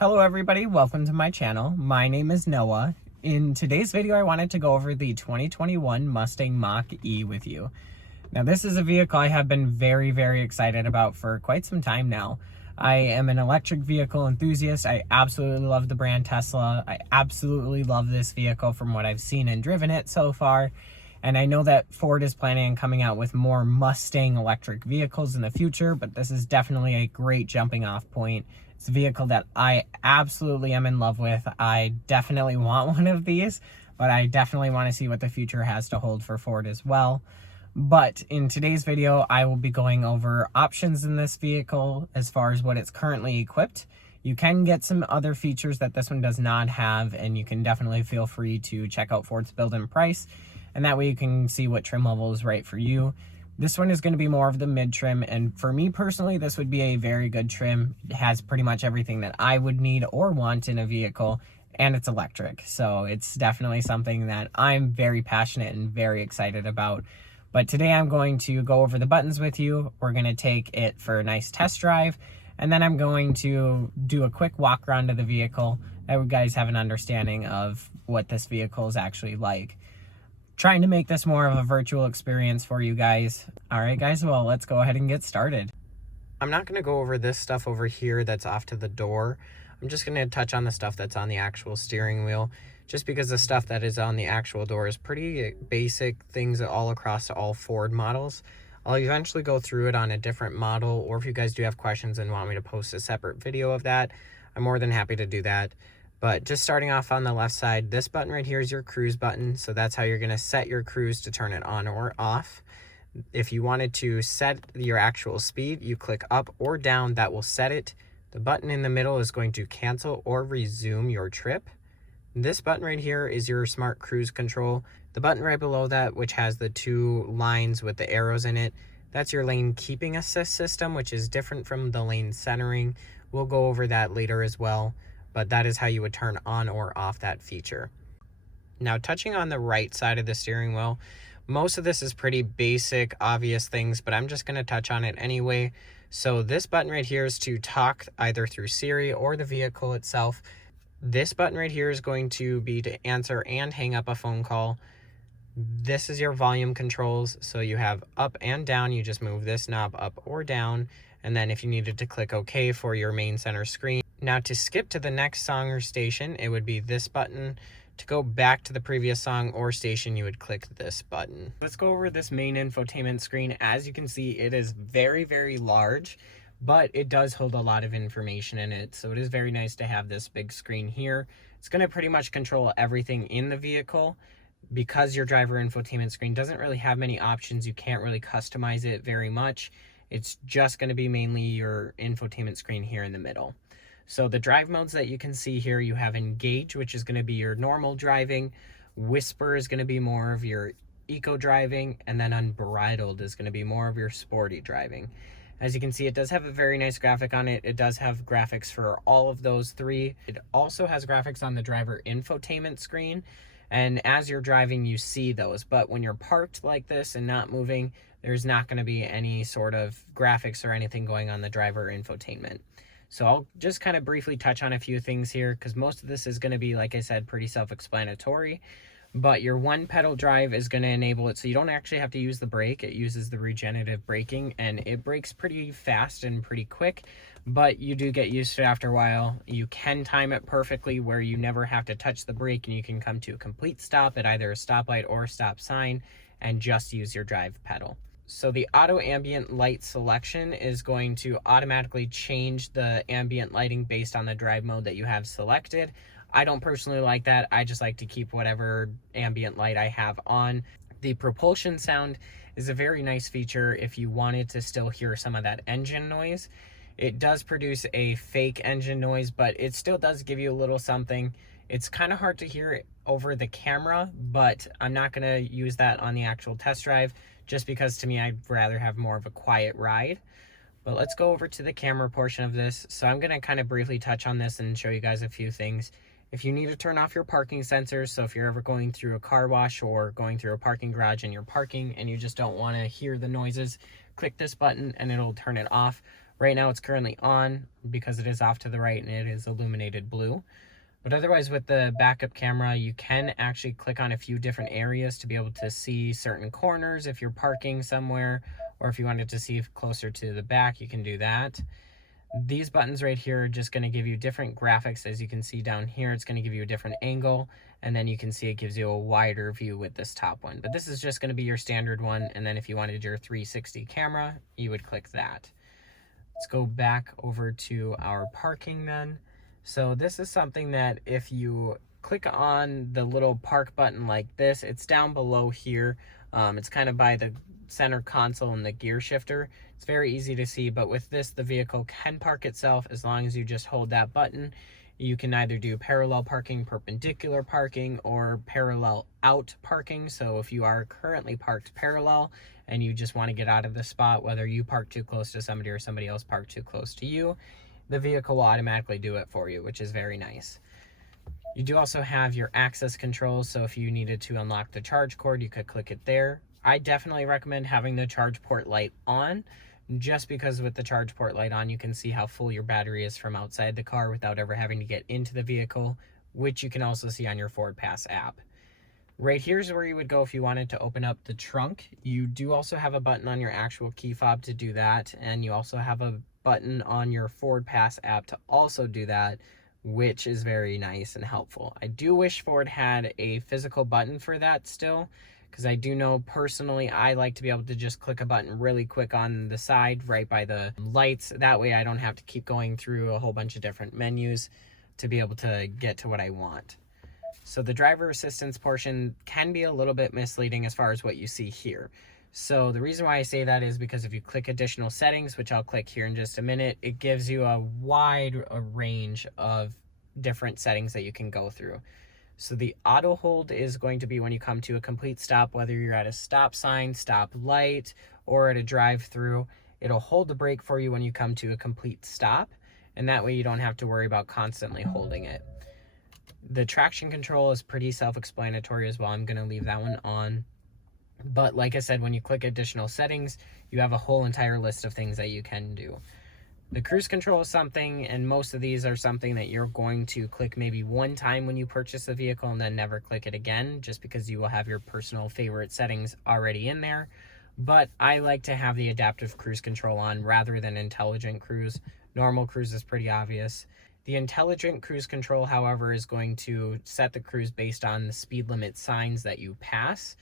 Hello everybody, welcome to my channel. My name is Noah. In today's video, I wanted to go over the 2021 Mustang Mach-E with you. Now this is a vehicle I have been very excited about for quite some time now. I am an electric vehicle enthusiast. I absolutely love the brand Tesla. I absolutely love this vehicle from what I've seen and driven it so far. And I know that Ford is planning on coming out with more Mustang electric vehicles in the future, but this is definitely a great jumping off point. It's a vehicle that I absolutely am in love with. I definitely want one of these, but I definitely want to see what the future has to hold for Ford as well. But in today's video, I will be going over options in this vehicle as far as what it's currently equipped. You can get some other features that this one does not have, and you can definitely feel free to check out Ford's build and price, and that way you can see what trim level is right for you. This one is going to be more of the mid trim, and for me personally, this would be a very good trim. It has pretty much everything that I would need or want in a vehicle, and it's electric. So it's definitely something that I'm very passionate and very excited about. But today I'm going to go over the buttons with you. We're going to take it for a nice test drive, and then I'm going to do a quick walk around of the vehicle that you guys have an understanding of what this vehicle is actually like. Trying to make this more of a virtual experience for you guys. All right, guys, well, let's go ahead and get started. I'm not going to go over this stuff over here that's off to the door. I'm just going to touch on the stuff that's on the actual steering wheel, just because the stuff that is on the actual door is pretty basic things all across all Ford models. I'll eventually go through it on a different model, or if you guys do have questions and want me to post a separate video of that, I'm more than happy to do that. But just starting off on the left side, this button right here is your cruise button. So that's how you're going to set your cruise to turn it on or off. If you wanted to set your actual speed, you click up or down, that will set it. The button in the middle is going to cancel or resume your trip. This button right here is your smart cruise control. The button right below that, which has the two lines with the arrows in it, that's your lane keeping assist system, which is different from the lane centering. We'll go over that later as well. But that is how you would turn on or off that feature. Now, touching on the right side of the steering wheel, most of this is pretty basic, obvious things, but I'm just going to touch on it anyway. So this button right here is to talk either through Siri or the vehicle itself. This button right here is going to be to answer and hang up a phone call. This is your volume controls. So you have up and down. You just move this knob up or down. And then if you needed to click OK for your main center screen. Now to skip to the next song or station, it would be this button. To go back to the previous song or station, you would click this button. Let's go over this main infotainment screen. As you can see, it is very large, but it does hold a lot of information in it. So it is very nice to have this big screen here. It's going to pretty much control everything in the vehicle. Because your driver infotainment screen doesn't really have many options, you can't really customize it very much. It's just going to be mainly your infotainment screen here in the middle. So the drive modes that you can see here, you have Engage, which is going to be your normal driving. Whisper is going to be more of your eco driving. And then Unbridled is going to be more of your sporty driving. As you can see, it does have a very nice graphic on it. It does have graphics for all of those three. It also has graphics on the driver infotainment screen. And as you're driving, you see those. But when you're parked like this and not moving, there's not going to be any sort of graphics or anything going on the driver infotainment. So I'll just kind of briefly touch on a few things here because most of this is going to be, like I said, pretty self-explanatory. But your one pedal drive is going to enable it so you don't actually have to use the brake. It uses the regenerative braking and it brakes pretty fast and pretty quick, but you do get used to it after a while. You can time it perfectly where you never have to touch the brake and you can come to a complete stop at either a stoplight or a stop sign and just use your drive pedal. So the auto ambient light selection is going to automatically change the ambient lighting based on the drive mode that you have selected. I don't personally like that. I just like to keep whatever ambient light I have on. The propulsion sound is a very nice feature if you wanted to still hear some of that engine noise. It does produce a fake engine noise, but it still does give you a little something. It's kind of hard to hear it over the camera, but I'm not going to use that on the actual test drive just because to me I'd rather have more of a quiet ride. But let's go over to the camera portion of this. So I'm going to kind of briefly touch on this and show you guys a few things. If you need to turn off your parking sensors, so if you're ever going through a car wash or going through a parking garage and you're parking and you just don't want to hear the noises, click this button and it'll turn it off. Right now it's currently on because it is off to the right and it is illuminated blue. But otherwise, with the backup camera, you can actually click on a few different areas to be able to see certain corners if you're parking somewhere, or if you wanted to see closer to the back, you can do that. These buttons right here are just going to give you different graphics. As you can see down here, it's going to give you a different angle, and then you can see it gives you a wider view with this top one. But this is just going to be your standard one, and then if you wanted your 360 camera, you would click that. Let's go back over to our parking then. So this is something that if you click on the little park button like this, it's down below here. It's kind of by the center console and the gear shifter. It's very easy to see, but with this, the vehicle can park itself as long as you just hold that button. You can either do parallel parking, perpendicular parking, or parallel out parking. So if you are currently parked parallel and you just want to get out of the spot, whether you park too close to somebody or somebody else parked too close to you, the vehicle will automatically do it for you, which is very nice. You do also have your access controls, so if you needed to unlock the charge cord, you could click it there. I definitely recommend having the charge port light on, just because with the charge port light on, you can see how full your battery is from outside the car without ever having to get into the vehicle, which you can also see on your Ford Pass app. Right here's where you would go if you wanted to open up the trunk. You do also have a button on your actual key fob to do that, and you also have a button on your Ford Pass app to also do that, which is very nice and helpful. I do wish Ford had a physical button for that still, because I do know personally I like to be able to just click a button really quick on the side right by the lights. That way I don't have to keep going through a whole bunch of different menus to be able to get to what I want. So the driver assistance portion can be a little bit misleading as far as what you see here. So the reason why I say that is because if you click additional settings, which I'll click here in just a minute, it gives you a wide range of different settings that you can go through. So the auto hold is going to be when you come to a complete stop, whether you're at a stop sign, stop light, or at a drive-through. It'll hold the brake for you when you come to a complete stop, and that way you don't have to worry about constantly holding it. The traction control is pretty self-explanatory as well. I'm going to leave that one on. But like I said, when you click additional settings, you have a whole entire list of things that you can do. The cruise control is something, and most of these are something that you're going to click maybe one time when you purchase a vehicle and then never click it again, just because you will have your personal favorite settings already in there. But I like to have the adaptive cruise control on rather than intelligent cruise. Normal cruise is pretty obvious. The intelligent cruise control, however, is going to set the cruise based on the speed limit signs that you pass.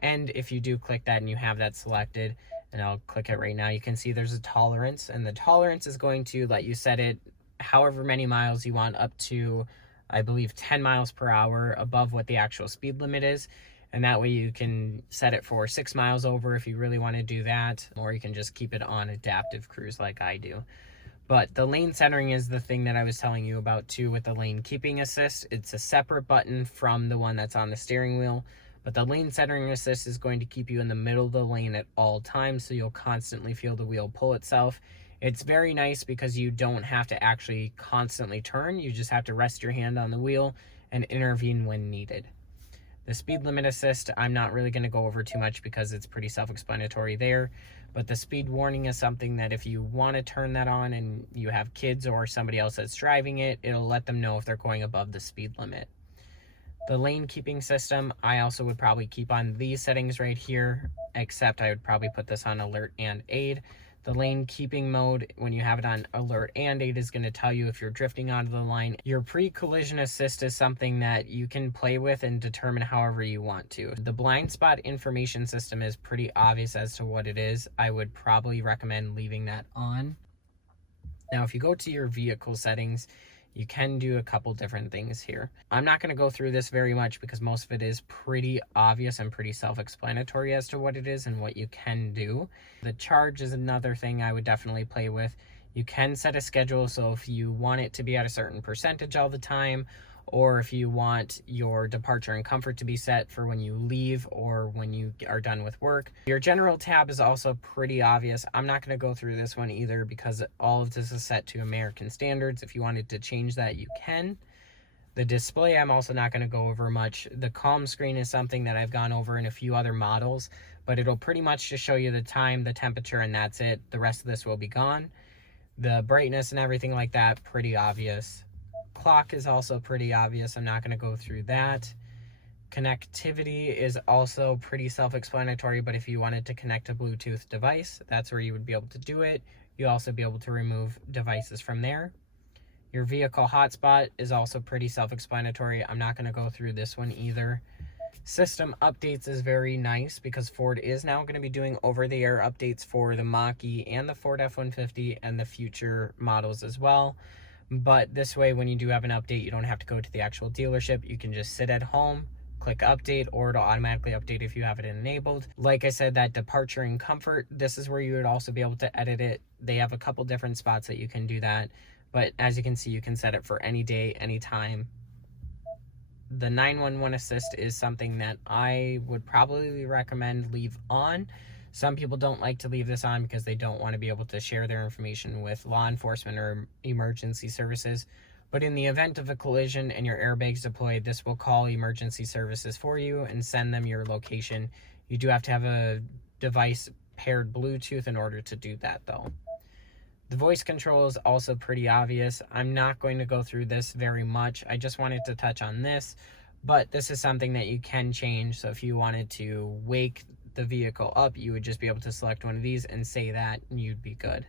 And if you do click that and you have that selected, and I'll click it right now, you can see there's a tolerance, and the tolerance is going to let you set it however many miles you want, up to, I believe, 10 miles per hour above what the actual speed limit is. And that way you can set it for 6 miles over if you really want to do that, or you can just keep it on adaptive cruise like I do. But the lane centering is the thing that I was telling you about too with the lane keeping assist. It's a separate button from the one that's on the steering wheel. But the lane centering assist is going to keep you in the middle of the lane at all times, so you'll constantly feel the wheel pull itself. It's very nice because you don't have to actually constantly turn. You just have to rest your hand on the wheel and intervene when needed. The speed limit assist, I'm not really going to go over too much because it's pretty self-explanatory there. But the speed warning is something that if you want to turn that on and you have kids or somebody else that's driving it, it'll let them know if they're going above the speed limit. The lane keeping system, I also would probably keep on these settings right here, except I would probably put this on alert and aid. The lane keeping mode, when you have it on alert and aid, is going to tell you if you're drifting out of the line. Your pre-collision assist is something that you can play with and determine however you want to. The blind spot information system is pretty obvious as to what it is. I would probably recommend leaving that on. Now, if you go to your vehicle settings, you can do a couple different things here. I'm not going to go through this very much because most of it is pretty obvious and pretty self-explanatory as to what it is and what you can do. The charge is another thing I would definitely play with. You can set a schedule, so if you want it to be at a certain percentage all the time, or if you want your departure and comfort to be set for when you leave or when you are done with work. Your general tab is also pretty obvious. I'm not going to go through this one either because all of this is set to American standards. If you wanted to change that, you can. The display, I'm also not going to go over much. The calm screen is something that I've gone over in a few other models, but it'll pretty much just show you the time, the temperature, and that's it. The rest of this will be gone. The brightness and everything like that, pretty obvious. Clock is also pretty obvious. I'm not going to go through that. Connectivity is also pretty self-explanatory, but if you wanted to connect a Bluetooth device, that's where you would be able to do it. You'll also be able to remove devices from there. Your vehicle hotspot is also pretty self-explanatory. I'm not going to go through this one either. System updates is very nice because Ford is now going to be doing over-the-air updates for the Mach-E and the Ford F-150 and the future models as well. But this way, when you do have an update, you don't have to go to the actual dealership. You can just sit at home, click update, or it'll automatically update if you have it enabled. Like I said, that departure and comfort, this is where you would also be able to edit it. They have a couple different spots that you can do that. But as you can see, you can set it for any day, any time. The 911 assist is something that I would probably recommend leave on. Some people don't like to leave this on because they don't want to be able to share their information with law enforcement or emergency services. But in the event of a collision and your airbags deployed, this will call emergency services for you and send them your location. You do have to have a device paired Bluetooth in order to do that though. The voice control is also pretty obvious. I'm not going to go through this very much. I just wanted to touch on this, but this is something that you can change. So if you wanted to wake the vehicle up, you would just be able to select one of these and say that and you'd be good.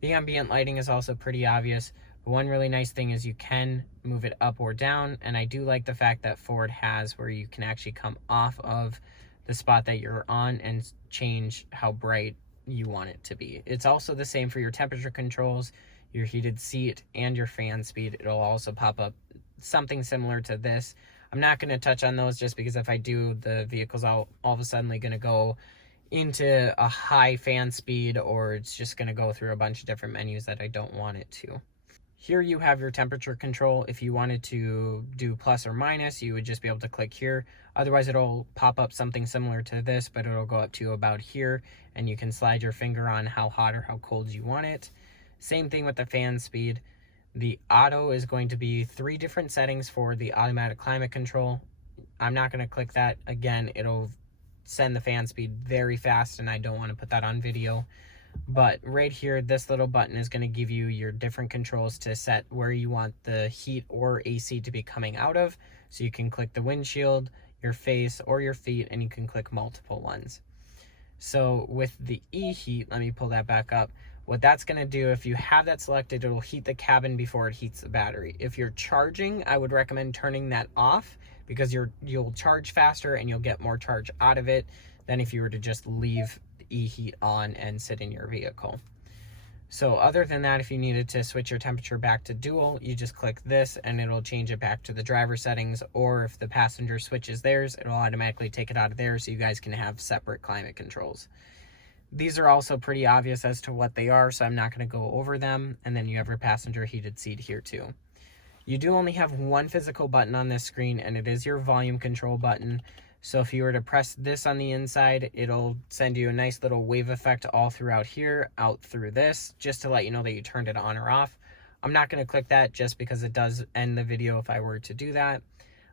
The ambient lighting is also pretty obvious. But one really nice thing is you can move it up or down. And I do like the fact that Ford has where you can actually come off of the spot that you're on and change how bright you want it to be. It's also the same for your temperature controls, your heated seat, and your fan speed. It'll also pop up something similar to this. I'm not going to touch on those just because if I do, the vehicle's all of a sudden going to go into a high fan speed, or it's just going to go through a bunch of different menus that I don't want it to. Here you have your temperature control. If you wanted to do plus or minus, you would just be able to click here. Otherwise, it'll pop up something similar to this, but it'll go up to about here, and you can slide your finger on how hot or how cold you want it. Same thing with the fan speed. The auto is going to be 3 different settings for the automatic climate control. I'm not going to click that. Again, it'll send the fan speed very fast, and I don't want to put that on video. But right here, this little button is going to give you your different controls to set where you want the heat or AC to be coming out of. So you can click the windshield, your face, or your feet, and you can click multiple ones. So with the E-heat, let me pull that back up. What that's going to do, if you have that selected, it'll heat the cabin before it heats the battery. If you're charging, I would recommend turning that off because you'll charge faster and you'll get more charge out of it than if you were to just leave E-heat on and sit in your vehicle. So other than that, if you needed to switch your temperature back to dual, you just click this and it'll change it back to the driver settings, or if the passenger switches theirs, it'll automatically take it out of there so you guys can have separate climate controls. These are also pretty obvious as to what they are, so I'm not going to go over them. And then you have your passenger heated seat here too. You do only have one physical button on this screen, and it is your volume control button. So if you were to press this on the inside, it'll send you a nice little wave effect all throughout here, out through this, just to let you know that you turned it on or off. I'm not going to click that just because it does end the video if I were to do that.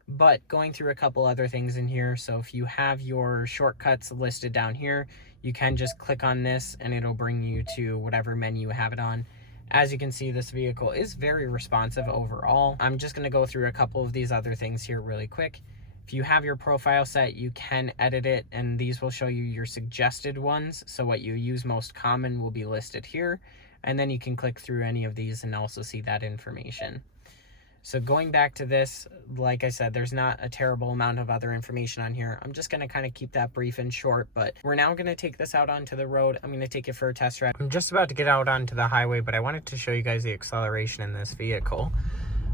But going through a couple other things in here, so if you have your shortcuts listed down here, you can just click on this and it'll bring you to whatever menu you have it on. As you can see, this vehicle is very responsive overall. I'm just going to go through a couple of these other things here really quick. If you have your profile set, you can edit it, and these will show you your suggested ones. So what you use most common will be listed here, and then you can click through any of these and also see that information. So going back to this, like I said, there's not a terrible amount of other information on here. I'm just going to kind of keep that brief and short, but we're now going to take this out onto the road. I'm going to take it for a test ride. I'm just about to get out onto the highway, but I wanted to show you guys the acceleration in this vehicle.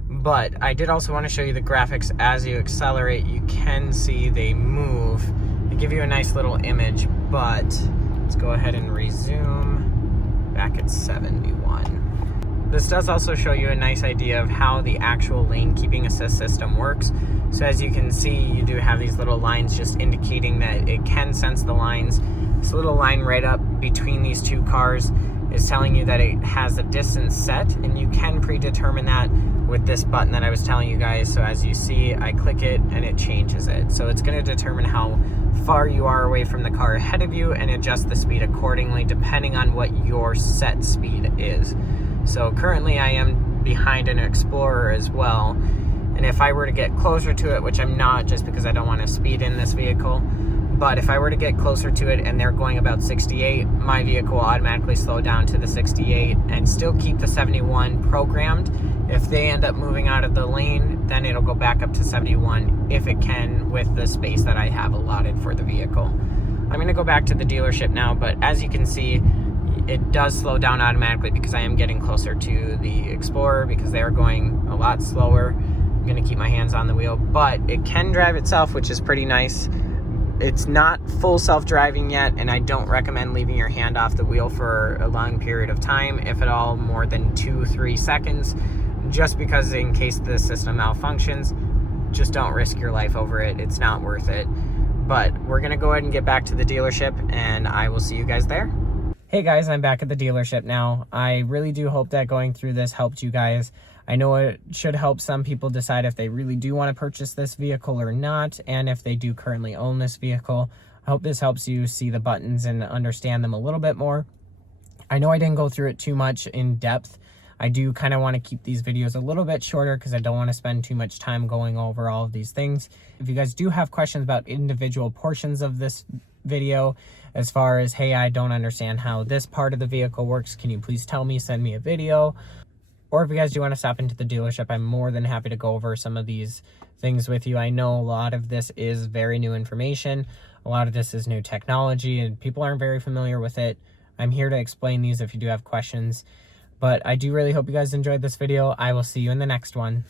But I did also want to show you the graphics. As you accelerate, you can see they move. They give you a nice little image, but let's go ahead and resume back at 71. This does also show you a nice idea of how the actual lane keeping assist system works. So as you can see, you do have these little lines just indicating that it can sense the lines. This little line right up between these two cars is telling you that it has a distance set, and you can predetermine that with this button that I was telling you guys. So as you see, I click it and it changes it. So it's going to determine how far you are away from the car ahead of you and adjust the speed accordingly depending on what your set speed is. So currently I am behind an Explorer as well, and if I were to get closer to it, which I'm not just because I don't want to speed in this vehicle, but if I were to get closer to it and they're going about 68, my vehicle will automatically slow down to the 68 and still keep the 71 programmed. If they end up moving out of the lane, then it'll go back up to 71 if it can with the space that I have allotted for the vehicle. I'm going to go back to the dealership now, but as you can see, it does slow down automatically because I am getting closer to the Explorer because they are going a lot slower. I'm going to keep my hands on the wheel, but it can drive itself, which is pretty nice. It's not full self-driving yet, and I don't recommend leaving your hand off the wheel for a long period of time, if at all more than 2-3 seconds, just because in case the system malfunctions, just don't risk your life over it. It's not worth it. But we're going to go ahead and get back to the dealership, and I will see you guys there. Hey guys, I'm back at the dealership now. I really do hope that going through this helped you guys. I know it should help some people decide if they really do want to purchase this vehicle or not, and if they do currently own this vehicle. I hope this helps you see the buttons and understand them a little bit more. I know I didn't go through it too much in depth. I do kind of want to keep these videos a little bit shorter because I don't want to spend too much time going over all of these things. If you guys do have questions about individual portions of this video, as far as, hey, I don't understand how this part of the vehicle works, can you please tell me, send me a video? Or if you guys do want to stop into the dealership, I'm more than happy to go over some of these things with you. I know a lot of this is very new information. A lot of this is new technology, and people aren't very familiar with it. I'm here to explain these if you do have questions. But I do really hope you guys enjoyed this video. I will see you in the next one.